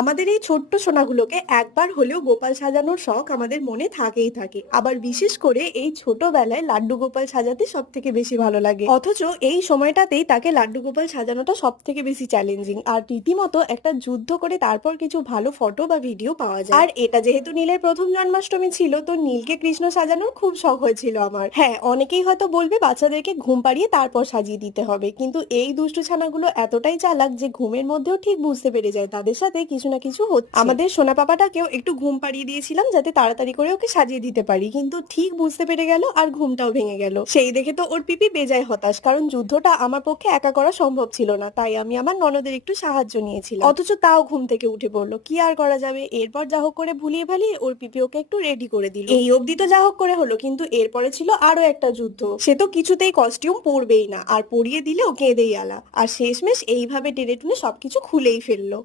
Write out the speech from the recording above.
আমাদের এই ছোট্ট সোনাগুলোকে একবার হলেও গোপাল সাজানোর শখ আমাদের মনে থাকেই থাকে। আবার বিশেষ করে এই ছোটবেলায় লাড্ডু গোপাল সাজাতে সব থেকে বেশি ভালো লাগে, অথচ এই সময়টাতেই তাকে লাড্ডু গোপাল সাজানোটা সব থেকে বেশি চ্যালেঞ্জিং। আর রীতিমতো একটা যুদ্ধ করে তারপর কিছু ভালো ফটো বা ভিডিও পাওয়া যায়। আর এটা যেহেতু নীলের প্রথম জন্মাষ্টমী ছিল, তো নীলকে কৃষ্ণ সাজানোর খুব শখ হয়েছিল আমার। হ্যাঁ, অনেকেই হয়তো বলবে বাচ্চাদেরকে ঘুম পাড়িয়ে তারপর সাজিয়ে দিতে হবে, কিন্তু এই দুষ্টু ছানাগুলো এতটাই চালাক যে ঘুমের মধ্যেও ঠিক বুঝতে পেরে যায় তাদের সাথে কিছু না কিছু হচ্ছে। আমাদের সোনা পাপাটাকেও একটু ঘুম পাড়িয়ে দিয়েছিলাম যাতে তাড়াতাড়ি করে ওকে সাজিয়ে দিতে পারি, কিন্তু ঠিক বুঝতে পেরে গেল আর ঘুমটাও ভেঙে গেল। সেই দেখে তো ওর পিপি বেজায় হতাশ, কারণ যুদ্ধটা আমার পক্ষে একা করা সম্ভব ছিল না, তাই আমি আমার ননদের একটু সাহায্য নিয়েছিলাম। অথচ তাও ঘুম থেকে উঠে পড়লো, কি আর করা যাবে। এরপর যা হোক করে ভুলিয়ে ভালিয়ে ওর পিপি ওকে একটু রেডি করে দিল। এই অবধি তো যা হোক করে হলো, কিন্তু এরপরে ছিল আরো একটা যুদ্ধ। সে তো কিছুতেই কস্টিউম পরবেই না, আর পরিয়ে দিলেও কেঁদেই আলা, আর শেষমেশ এইভাবে টেনে টুনে সবকিছু খুলেই ফেললো।